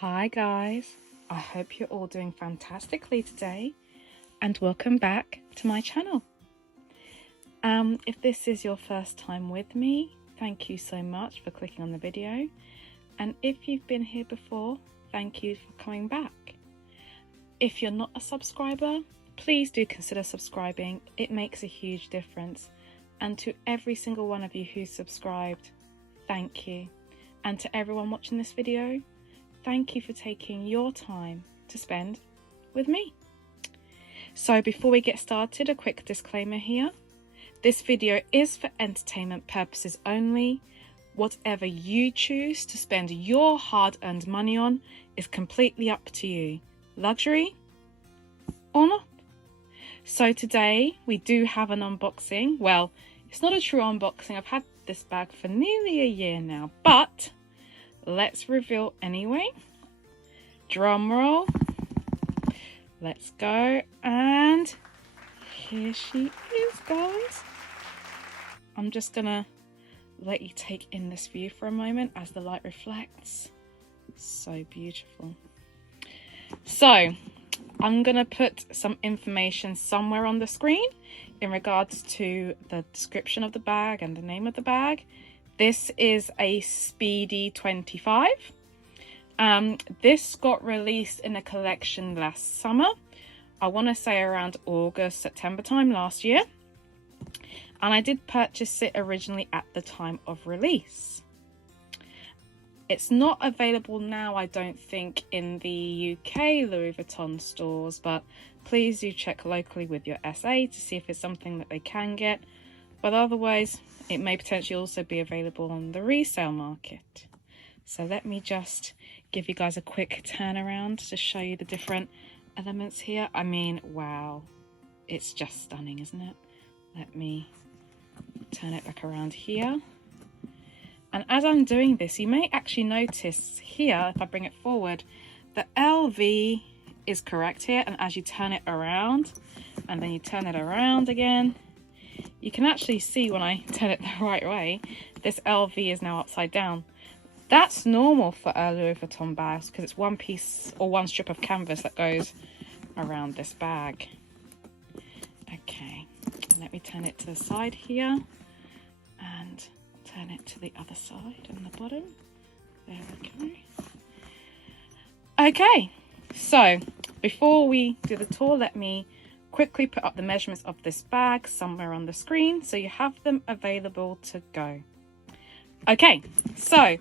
Hi guys, I hope you're all doing fantastically today and welcome back to my channel. If this is your first time with me, thank you so much for clicking on the video, and if you've been here before, thank you for coming back. If you're not a subscriber, please do consider subscribing. It makes a huge difference, and to every single one of you who's subscribed, thank you. And to everyone watching this video, thank you for taking your time to spend with me. So before we get started, a quick disclaimer here. This video is for entertainment purposes only. Whatever you choose to spend your hard-earned money on is completely up to you, luxury or not. So today we do have an unboxing. Well, it's not a true unboxing. I've had this bag for nearly a year now, but let's reveal anyway. Drum roll. Let's go. And here she is, guys. I'm just gonna let you take in this view for a moment as the light reflects. So beautiful. So I'm gonna put some information somewhere on the screen in regards to the description of the bag and the name of the bag. This is a Speedy 25. This got released in a collection last summer. I want to say around August, September time last year. And I did purchase it originally at the time of release. It's not available now, I don't think, in the UK Louis Vuitton stores, but please do check locally with your SA to see if it's something that they can get. But otherwise, it may potentially also be available on the resale market. So let me just give you guys a quick turnaround to show you the different elements here. I mean, wow, it's just stunning, isn't it? Let me turn it back around here. And as I'm doing this, you may actually notice here, if I bring it forward, the LV is correct here. And as you turn it around, and then you turn it around again, you can actually see when I turn it the right way, this LV is now upside down. That's normal for a Louis Vuitton bags because it's one piece or one strip of canvas that goes around this bag. Okay, let me turn it to the side here and turn it to the other side on the bottom. There we go. Okay, so before we do the tour, let me quickly put up the measurements of this bag somewhere on the screen so you have them available to go. Okay, so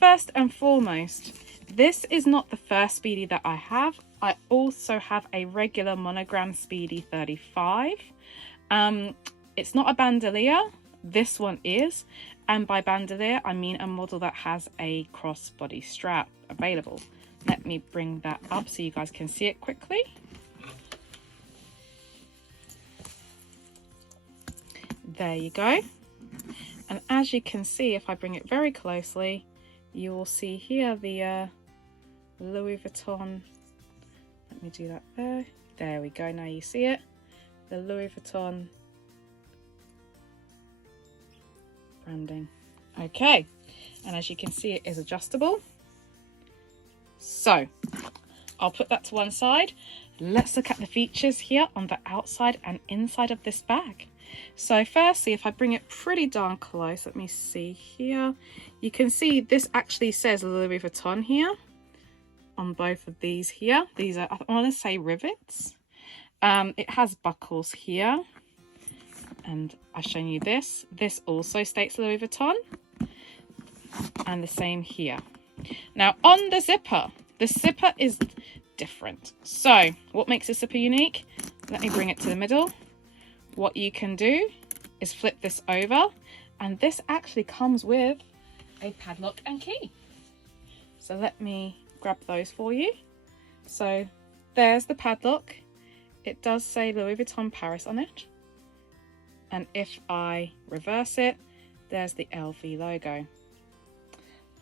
first and foremost, this is not the first Speedy that I have. I also have a regular monogram Speedy 35. It's not a bandolier, this one is, and by bandolier I mean a model that has a crossbody strap available. Let me bring that up so you guys can see it quickly. There you go. And as you can see, if I bring it very closely, you will see here the Louis Vuitton. Let me do that there. There we go. Now you see it. The Louis Vuitton branding. Okay. And as you can see, it is adjustable. So I'll put that to one side. Let's look at the features here on the outside and inside of this bag. So firstly, if I bring it pretty darn close, let me see here. You can see this actually says Louis Vuitton here on both of these here. These are, I want to say, rivets. It has buckles here. And I've shown you this. This also states Louis Vuitton. And the same here. Now on the zipper is different. So what makes the zipper unique? Let me bring it to the middle. What you can do is flip this over, and this actually comes with a padlock and key. So let me grab those for you. So there's the padlock. It does say Louis Vuitton Paris on it. And if I reverse it, there's the LV logo.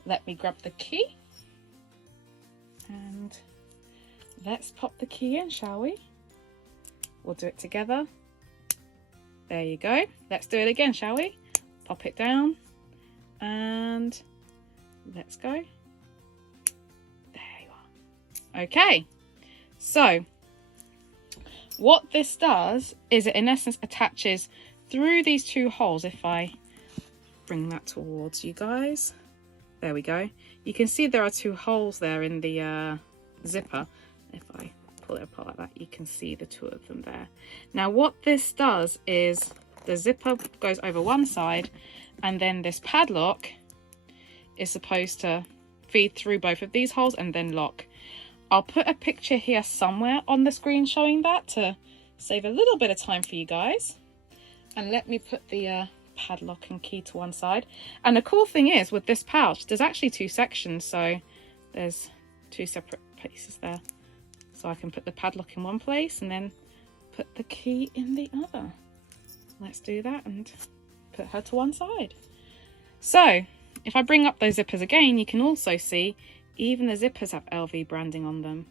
Let me grab the key. And let's pop the key in, shall we? We'll do it together. There you go. Let's do it again, shall we? Pop it down and let's go. There you are. Okay, so what this does is it in essence attaches through these two holes. If I bring that towards you guys, there we go. You can see there are two holes there in the zipper. If I pull it apart like that, you can see the two of them there. Now what this does is the zipper goes over one side, and then this padlock is supposed to feed through both of these holes and then lock. I'll put a picture here somewhere on the screen showing that to save a little bit of time for you guys. And let me put the padlock and key to one side. And the cool thing is with this pouch, there's actually two sections, so there's two separate places there. So I can put the padlock in one place and then put the key in the other. Let's do that and put her to one side. So if I bring up those zippers again, you can also see even the zippers have LV branding on them.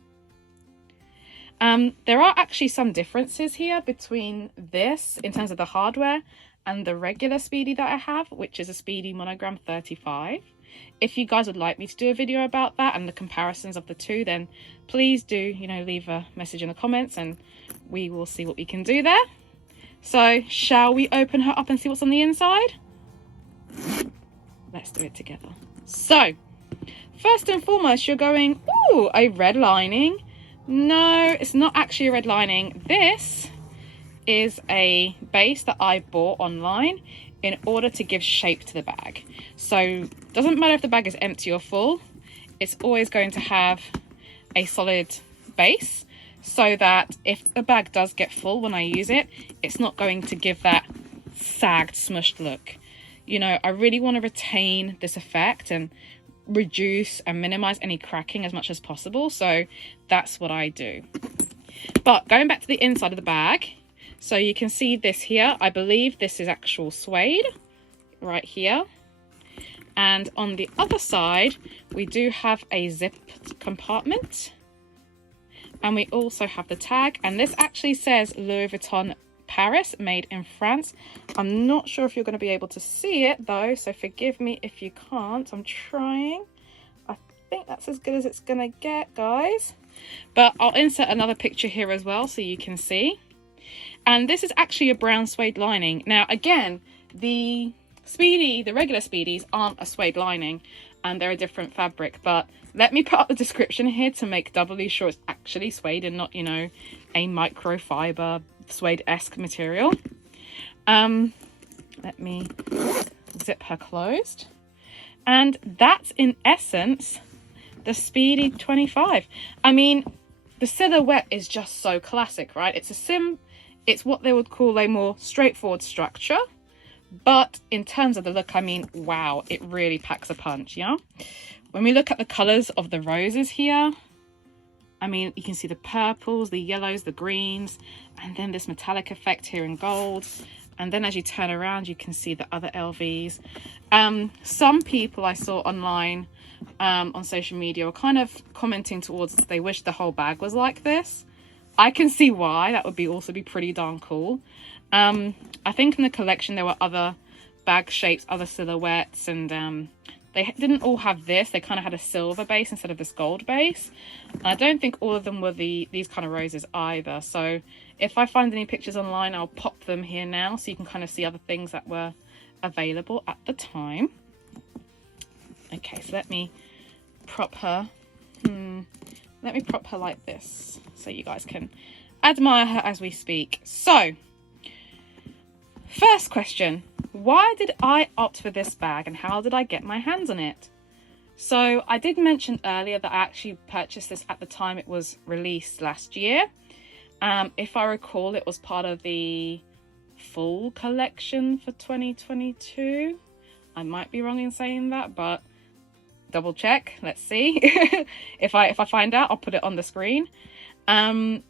There are actually some differences here between this in terms of the hardware and the regular Speedy that I have, which is a Speedy Monogram 35. If you guys would like me to do a video about that and the comparisons of the two, then please do, you know, leave a message in the comments and we will see what we can do there. So shall we open her up and see what's on the inside? Let's do it together. So first and foremost, you're going, ooh, a red lining. No, it's not actually a red lining. This is a base that I bought online in order to give shape to the bag. So doesn't matter if the bag is empty or full, it's always going to have a solid base so that if the bag does get full when I use it, it's not going to give that sagged, smushed look. You know, I really want to retain this effect and reduce and minimize any cracking as much as possible, so that's what I do. But going back to the inside of the bag, so you can see this here, I believe this is actual suede right here, and on the other side we do have a zip compartment, and we also have the tag, and this actually says Louis Vuitton Paris, made in France. I'm not sure if you're going to be able to see it though, so forgive me if you can't. I'm trying. I think that's as good as it's going to get, guys, but I'll insert another picture here as well so you can see. And this is actually a brown suede lining. Now again, the Speedy, the regular Speedies aren't a suede lining and they're a different fabric, but let me put up the description here to make doubly sure it's actually suede and not, you know, a microfiber suede-esque material. Let me zip her closed, and that's in essence the Speedy 25. I mean, the silhouette is just so classic, right? It's what they would call a more straightforward structure, but in terms of the look, I mean, wow, it really packs a punch. Yeah, when we look at the colors of the roses here, I mean, you can see the purples, the yellows, the greens, and then this metallic effect here in gold. And then as you turn around, you can see the other LVs. Some people I saw online on social media were kind of commenting towards they wish the whole bag was like this. I can see why. That would also be pretty darn cool. I think in the collection there were other bag shapes, other silhouettes, and they didn't all have this. They kind of had a silver base instead of this gold base. And I don't think all of them were these kind of roses either. So if I find any pictures online, I'll pop them here now so you can kind of see other things that were available at the time. Okay, so let me prop her. Let me prop her like this so you guys can admire her as we speak. So, first question. Why did I opt for this bag and how did I get my hands on it? So I did mention earlier that I actually purchased this at the time it was released last year. If I recall, it was part of the full collection for 2022. I might be wrong in saying that, but double check. Let's see. If I find out, I'll put it on the screen. And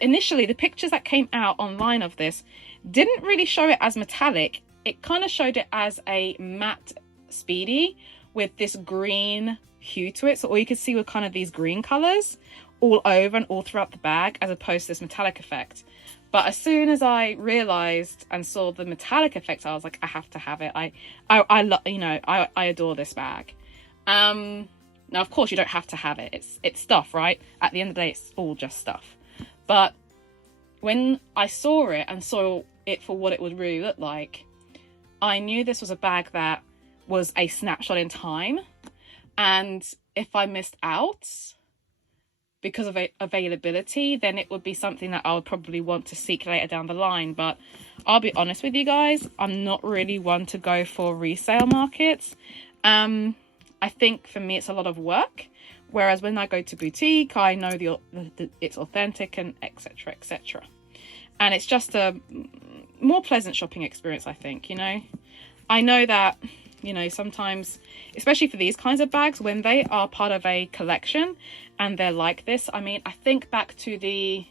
initially the pictures that came out online of this didn't really show it as metallic. It kind of showed it as a matte Speedy with this green hue to it. So all you could see were kind of these green colors all over and all throughout the bag, as opposed to this metallic effect. But as soon as I realized and saw the metallic effect, I was like, I have to have it. I adore this bag. Now, of course, you don't have to have it. It's stuff, right? At the end of the day, it's all just stuff. But when I saw it and saw it for what it would really look like, I knew this was a bag that was a snapshot in time. And if I missed out because of availability, then it would be something that I would probably want to seek later down the line. But I'll be honest with you guys, I'm not really one to go for resale markets. I think for me it's a lot of work, whereas when I go to boutique, I know it's authentic and etc, etc. And it's just a more pleasant shopping experience, I think. You know, I know that, you know, sometimes, especially for these kinds of bags, when they are part of a collection and they're like this, I mean, I think back to the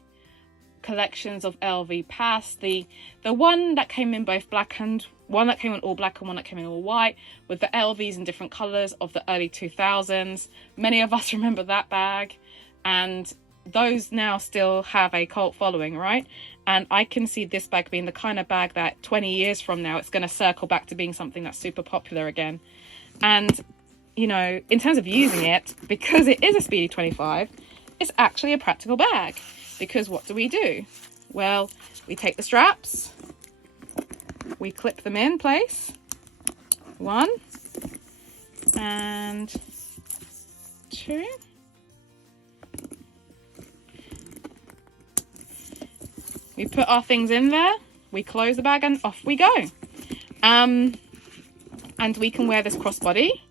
collections of LV past, the one that came in both black and one that came in all black and one that came in all white, with the LVs in different colors of the early 2000s. Many of us remember that bag, and those now still have a cult following, right? And I can see this bag being the kind of bag that 20 years from now, it's going to circle back to being something that's super popular again. And, you know, in terms of using it, because it is a Speedy 25, it's actually a practical bag. Because what do? Well, we take the straps, we clip them in place, 1 and 2. We put our things in there, we close the bag, and off we go. And we can wear this crossbody.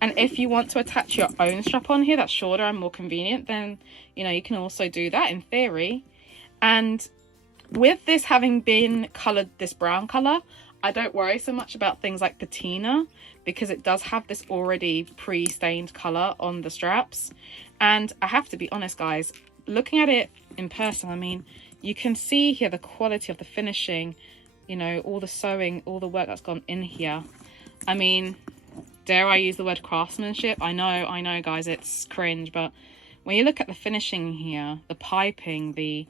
And if you want to attach your own strap on here that's shorter and more convenient, then, you know, you can also do that in theory. And with this having been coloured this brown colour, I don't worry so much about things like patina, because it does have this already pre-stained colour on the straps. And I have to be honest, guys, looking at it in person, I mean, you can see here the quality of the finishing, you know, all the sewing, all the work that's gone in here. I mean, dare I use the word craftsmanship? I know, guys, it's cringe, but when you look at the finishing here, the piping, the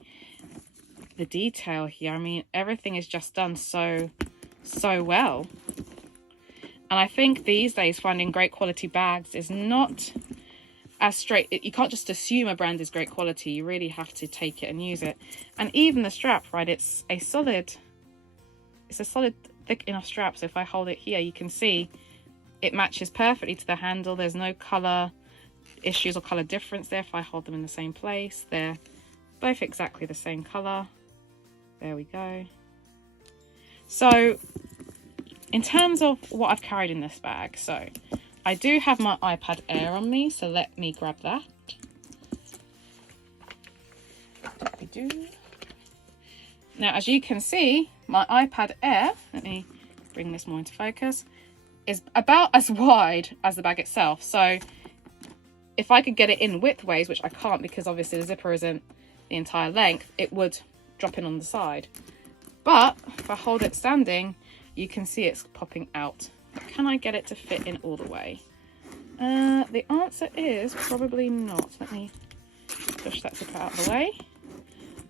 detail here, I mean, everything is just done so well. And I think these days finding great quality bags is not as straight. You can't just assume a brand is great quality. You really have to take it and use it. And even the strap, right, it's a solid thick enough strap, so if I hold it here, you can see it matches perfectly to the handle. There's no colour issues or colour difference there. If I hold them in the same place, they're both exactly the same colour. There we go. So in terms of what I've carried in this bag, so I do have my iPad Air on me, so let me grab that. We do. Now, as you can see, my iPad Air, let me bring this more into focus, is about as wide as the bag itself. So if I could get it in widthways, which I can't because obviously the zipper isn't the entire length, it would drop in on the side. But if I hold it standing, you can see it's popping out. But can I get it to fit in all the way? The answer is probably not. Let me push that zipper out of the way.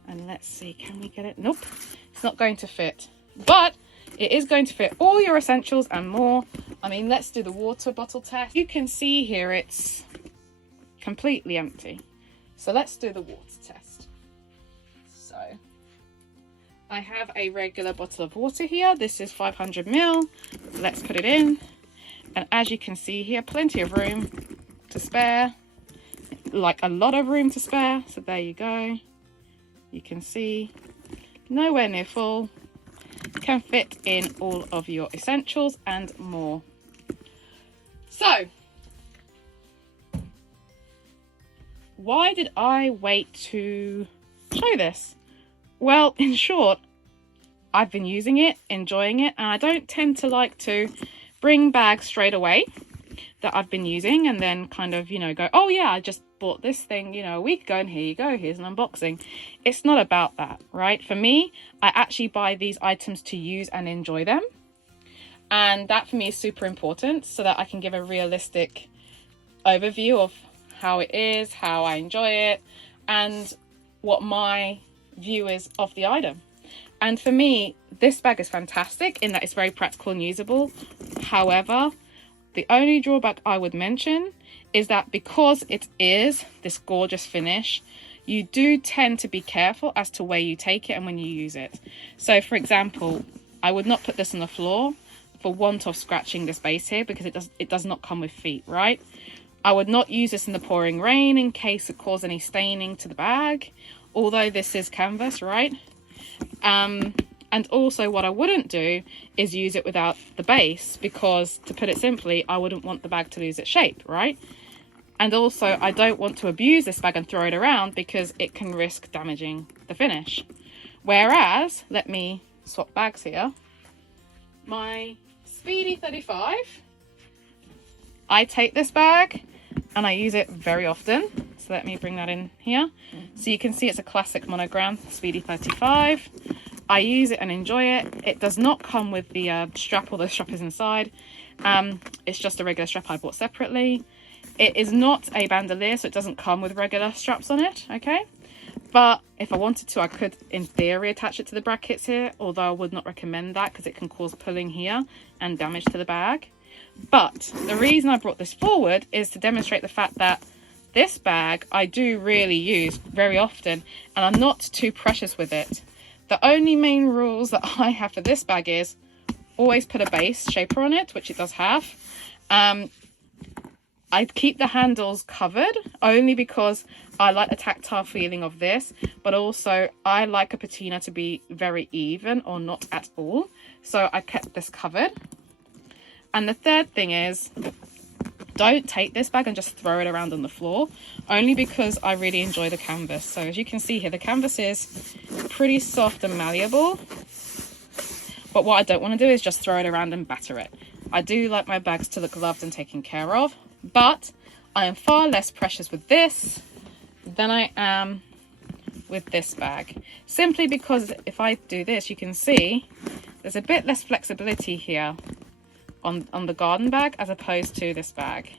And let's see, can we get it? Nope, it's not going to fit. But it is going to fit all your essentials and more. I mean, let's do the water bottle test. You can see here it's completely empty. So let's do the water test. So I have a regular bottle of water here. This is 500 ml. Let's put it in. And as you can see here, plenty of room to spare. Like a lot of room to spare. So there you go. You can see nowhere near full. Can fit in all of your essentials and more. So why did I wait to show this? Well, in short, I've been using it, enjoying it, and I don't tend to like to bring bags straight away that I've been using and then kind of, you know, go, oh yeah, I just bought this thing, you know, a week ago, and here you go, here's an unboxing. It's not about that, right? For me, I actually buy these items to use and enjoy them. And that for me is super important so that I can give a realistic overview of how it is, how I enjoy it, and what my view is of the item. And for me, this bag is fantastic in that it's very practical and usable. However, the only drawback I would mention is that because it is this gorgeous finish, you do tend to be careful as to where you take it and when you use it. So for example, I would not put this on the floor for want of scratching this base here, because it does not come with feet, right? I would not use this in the pouring rain in case it caused any staining to the bag, although this is canvas, right? And also what I wouldn't do is use it without the base, because to put it simply, I wouldn't want the bag to lose its shape, right? And also I don't want to abuse this bag and throw it around, because it can risk damaging the finish. Whereas, let me swap bags here. My Speedy 35, I take this bag and I use it very often. So let me bring that in here. So you can see it's a classic monogram, Speedy 35. I use it and enjoy it. It does not come with the strap, although the strap is inside. It's just a regular strap I bought separately. It is not a bandolier, so it doesn't come with regular straps on it, okay? But if I wanted to, I could, in theory, attach it to the brackets here, although I would not recommend that because it can cause pulling here and damage to the bag. But the reason I brought this forward is to demonstrate the fact that this bag I do really use very often, and I'm not too precious with it. The only main rules that I have for this bag is always put a base shaper on it, which it does have. I keep the handles covered only because I like the tactile feeling of this, but also I like a patina to be very even or not at all. So I kept this covered. And the third thing is, don't take this bag and just throw it around on the floor, only because I really enjoy the canvas. So as you can see here, the canvas is pretty soft and malleable. But what I don't want to do is just throw it around and batter it. I do like my bags to look loved and taken care of. But I am far less precious with this than I am with this bag. Simply because if I do this, you can see there's a bit less flexibility here on the garden bag as opposed to this bag.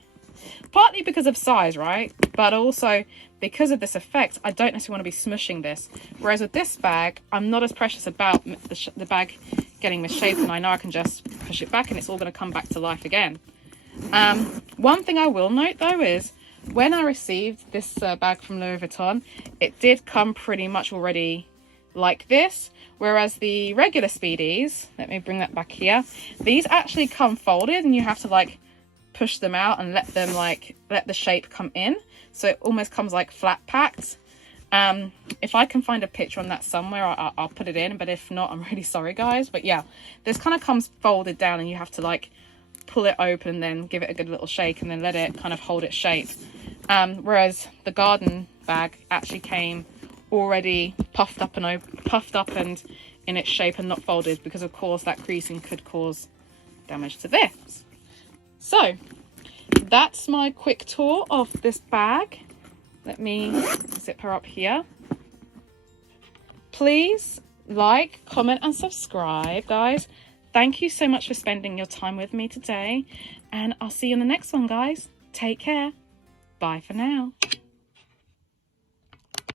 Partly because of size, right? But also because of this effect, I don't necessarily want to be smushing this. Whereas with this bag, I'm not as precious about the bag getting misshapen, and I know I can just push it back and it's all going to come back to life again. One thing I will note though is when I received this bag from Louis Vuitton, it did come pretty much already like this, whereas the regular Speedies, let me bring that back here, these actually come folded and you have to like push them out and let the shape come in, so it almost comes like flat packed. If I can find a picture on that somewhere, I'll put it in, but if not, I'm really sorry guys. But yeah, this kind of comes folded down and you have to like pull it open and then give it a good little shake and then let it kind of hold its shape. Whereas the garden bag actually came already puffed up and in its shape and not folded, because of course that creasing could cause damage to this. So that's my quick tour of this bag. Let me zip her up here. Please like, comment and subscribe guys. Thank you so much for spending your time with me today, and I'll see you in the next one guys. Take care. Bye for now.